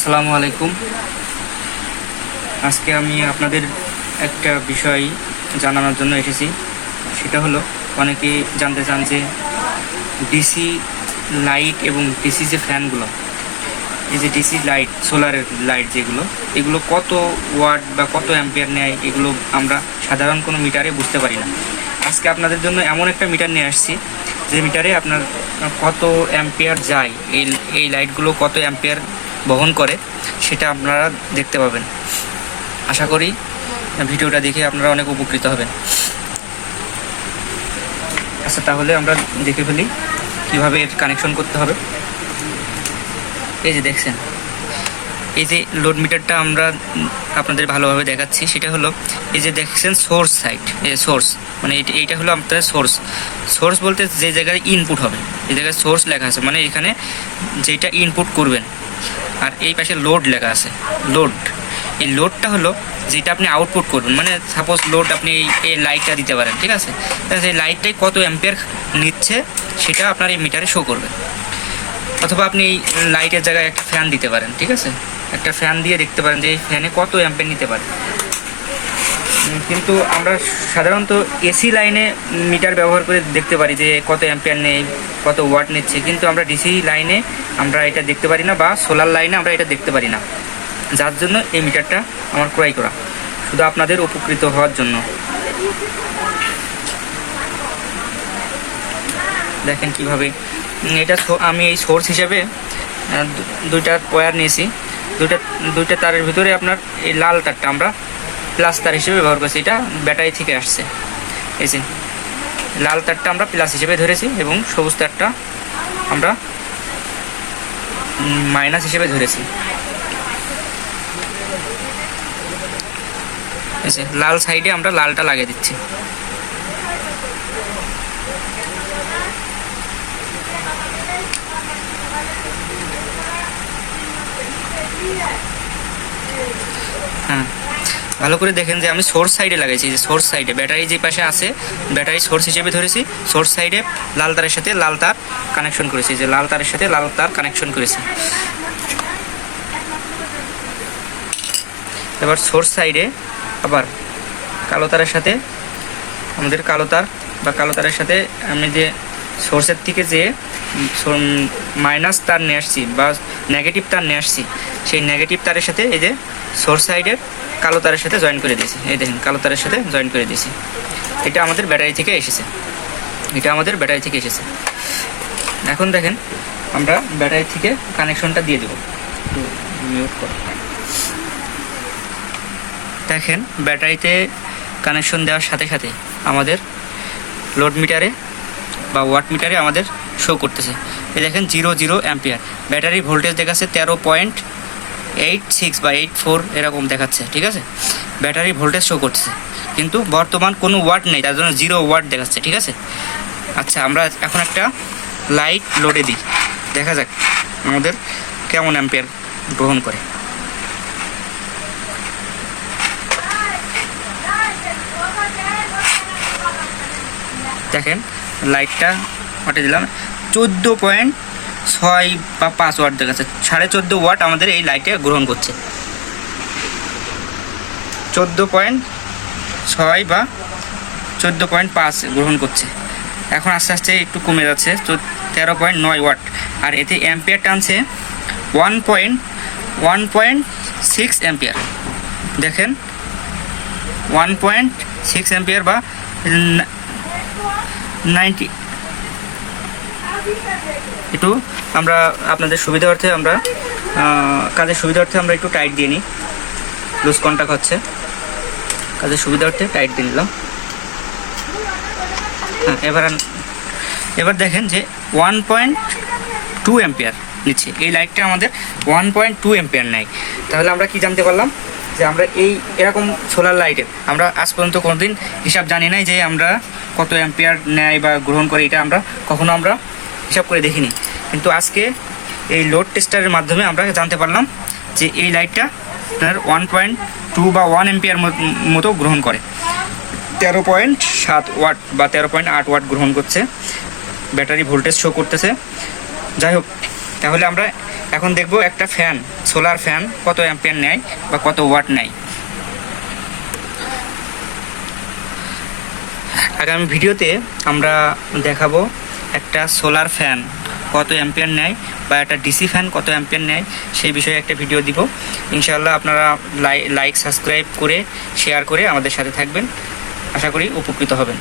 আসসালামু আলাইকুম। আজকে আমি আপনাদের একটা বিষয় জানানোর জন্য এসেছি। সেটা হলো, অনেকে জানতে চান যে ডিসি লাইট এবং ডিসি যে ফ্যানগুলো, এই যে ডিসি লাইট সোলারের লাইট যেগুলো, এগুলো কত ওয়াট বা কত অ্যাম্পিয়ার নেয়, এগুলো আমরা সাধারণ কোনো মিটারে বুঝতে পারি না। আজকে আপনাদের জন্য এমন একটা মিটার নিয়ে আসছি, যে মিটারে আপনার কত অ্যাম্পিয়ার যায়, এই এই লাইটগুলো কত অ্যাম্পিয়ার বহন করে, সেটা আপনারা দেখতে পাবেন। আশা করি ভিডিওটা দেখে আপনারা অনেক উপকৃত হবেন। আচ্ছা তাহলে আমরা দেখে ফেলি কীভাবে এর কানেকশন করতে হবে। এই যে দেখছেন, এই যে লোড মিটারটা আমরা আপনাদের ভালোভাবে দেখাচ্ছি, সেটা হলো, এই যে দেখছেন সোর্স সাইড সোর্স মানে এইটা- হলো আপনাদের সোর্স সোর্স বলতে যে জায়গায় ইনপুট হবে, এই জায়গায় সোর্স লেখা আছে মানে এখানে যেটা ইনপুট করবেন আর এই পাশে লোড লেখা আছে লোড এই লোডটা হলো যেটা আপনি আউটপুট করবেন মানে সাপোজ লোড আপনি এই লাইটটা দিতে পারেন, ঠিক আছে? তাহলে সেই লাইটটাই কত অ্যাম্পিয়ার নিচ্ছে সেটা আপনার এই মিটারে শো করবে। অথবা আপনি এই লাইটের জায়গায় একটা ফ্যান দিতে পারেন, ঠিক আছে? একটা ফ্যান দিয়ে দেখতে পারেন যে এই ফ্যানে কত অ্যাম্পের নিতে পারে। কিন্তু আমরা সাধারণত এসি লাইনে মিটার ব্যবহার করে দেখতে পারি যে কত অ্যাম্পিয়ার নেই, কত ওয়াট নিচ্ছে। কিন্তু আমরা ডিসি লাইনে আমরা এটা দেখতে পারি না বা সোলার লাইনে আমরা এটা দেখতে পারি না। যার জন্য এই মিটারটা আমার ক্রয় করা। শুধু আপনাদের উপকৃত হওয়ার জন্য। দেখেন কীভাবে। এটা আমি এই সোর্স হিসেবে দুইটা ওয়্যার নিয়েছি। দুইটা দুইটা তারের ভিতরে আপনার এই লাল তারটা আমরা প্লাস তার হিসেবে ব্যবহার করছি। এটা ব্যাটারি থেকে আসছে। এই যে, লাল তারটা আমরা প্লাস হিসেবে ধরেছি এবং সবুজ তারটা আমরা মাইনাস হিসেবে ধরেছি। লাল সাইডে আমরা লালটা লাগিয়ে দিচ্ছি। হ্যাঁ। ভালো করে দেখেন যে আমি সোর্স সাইডে লাগাইছি যে সোর্স সাইডে। ব্যাটারি যে পাশে আছে, ব্যাটারি সোর্স হিসেবে ধরেছি, সোর্স সাইডে লাল তারের সাথে লাল তার কানেকশন করেছি যে লাল তারের সাথে লাল তার কানেকশন করেছি। এবার সোর্স সাইডে আবার কালো তারের সাথে আমাদের কালো তার বা কালো তারের সাথে আমি যে সোর্সের থেকে যে মাইনাস তার নিয়ে আসছি বা নেগেটিভ তার নিয়ে আসছি, সেই নেগেটিভ তারের সাথে এই যে সোর্স সাইডের কালো তারের সাথে জয়েন করে দিয়েছি। এই দেখেন, কালো তারের সাথে জয়েন করে দিয়েছি। এটা আমাদের ব্যাটারি থেকে এসেছে। এটা আমাদের ব্যাটারি থেকে এসেছে। এখন দেখেন, আমরা ব্যাটারি থেকে কানেকশনটা দিয়ে দেবো। মিউট করো। দেখেন ব্যাটারিতে কানেকশন দেওয়ার সাথে সাথে আমাদের লোড মিটারে বা ওয়াট মিটারে আমাদের শো করতেছে। এই দেখেন zero zero ampere battery voltage দেখাচ্ছে তেরো পয়েন্ট এইট সিক্স বা এইট ফোর এরকম দেখাচ্ছে, ঠিক আছে? ব্যাটারি ভোল্টেজ শো করছে। কিন্তু বর্তমান কোনো ওয়াট নেই, তার জন্য জিরো ওয়াট দেখাচ্ছে, ঠিক আছে? আচ্ছা আমরা এখন একটা লাইট লোডে দিই। দেখা যাক আমাদের কেমন অ্যাম্পিয়ার গ্রহণ করে। দেখেন লাইটটা ওয়াটে দিলাম, চোদ্দ পয়েন্ট ছয় বা পাঁচ ওয়াট দেখাচ্ছে সাড়ে চোদ্দ ওয়াট আমাদের এই লাইটে গ্রহণ করছে। চোদ্দ পয়েন্ট ছয় বা চোদ্দ পয়েন্ট পাঁচ গ্রহণ করছে। এখন আস্তে আস্তে একটু কমে যাচ্ছে তেরো পয়েন্ট নয় ওয়াট। আর এতে অ্যাম্পিয়ার টানছে one point one point six ampere দেখেন ওয়ান পয়েন্ট সিক্স অ্যাম্পিয়ার বা নাইনটি একটু আমরা আপনাদের সুবিধার্থে আমরা কাজের সুবিধার্থে আমরা একটু টাইট দিয়ে নিই। লুজ কন্টাক্ট হচ্ছে। কাজের সুবিধার্থে টাইট দিয়ে নিলাম। হ্যাঁ এবার এবার দেখেন যে ওয়ান পয়েন্ট টু অ্যাম্পিয়ার নিচ্ছে। এই লাইটটা আমাদের ওয়ান পয়েন্ট টু অ্যাম্পিয়ার নেয়। তাহলে আমরা কি জানতে পারলাম? যে আমরা এই এরকম সোলার লাইটের আমরা আজ পর্যন্ত কোনোদিন হিসাব জানি নাই যে আমরা কত অ্যাম্পিয়ার নেয় বা গ্রহণ করে, এটা আমরা কখনো আমরা হিসাব করে দেখিনি। কিন্তু আজকে এই লোড টেস্টারের মাধ্যমে আমরা জানতে পারলাম যে এই লাইটটা আপনার ওয়ান পয়েন্ট টু বা ওয়ান এম্পিয়ার মতো গ্রহণ করে। তেরো পয়েন্ট সাত ওয়াট বা তেরো পয়েন্ট আট ওয়াট গ্রহণ করছে। ব্যাটারি ভোল্টেজ শো করতেছে। যাই হোক, তাহলে আমরা এখন দেখব একটা ফ্যান সোলার ফ্যান কত অ্যাম্পিয়ার নেয় বা কত ওয়াট নেয়। আগামী ভিডিওতে আমরা দেখাবো একটা সোলার ফ্যান কত অ্যাম্পিয়ার নেয় বা একটা ডিসি ফ্যান কত অ্যাম্পিয়ার নেয়, সেই বিষয়ে একটা ভিডিও দিব। ইনশাআল্লাহ আপনারা লাইক সাবস্ক্রাইব করে শেয়ার করে আমাদের সাথে থাকবেন। আশা করি উপকৃত হবেন।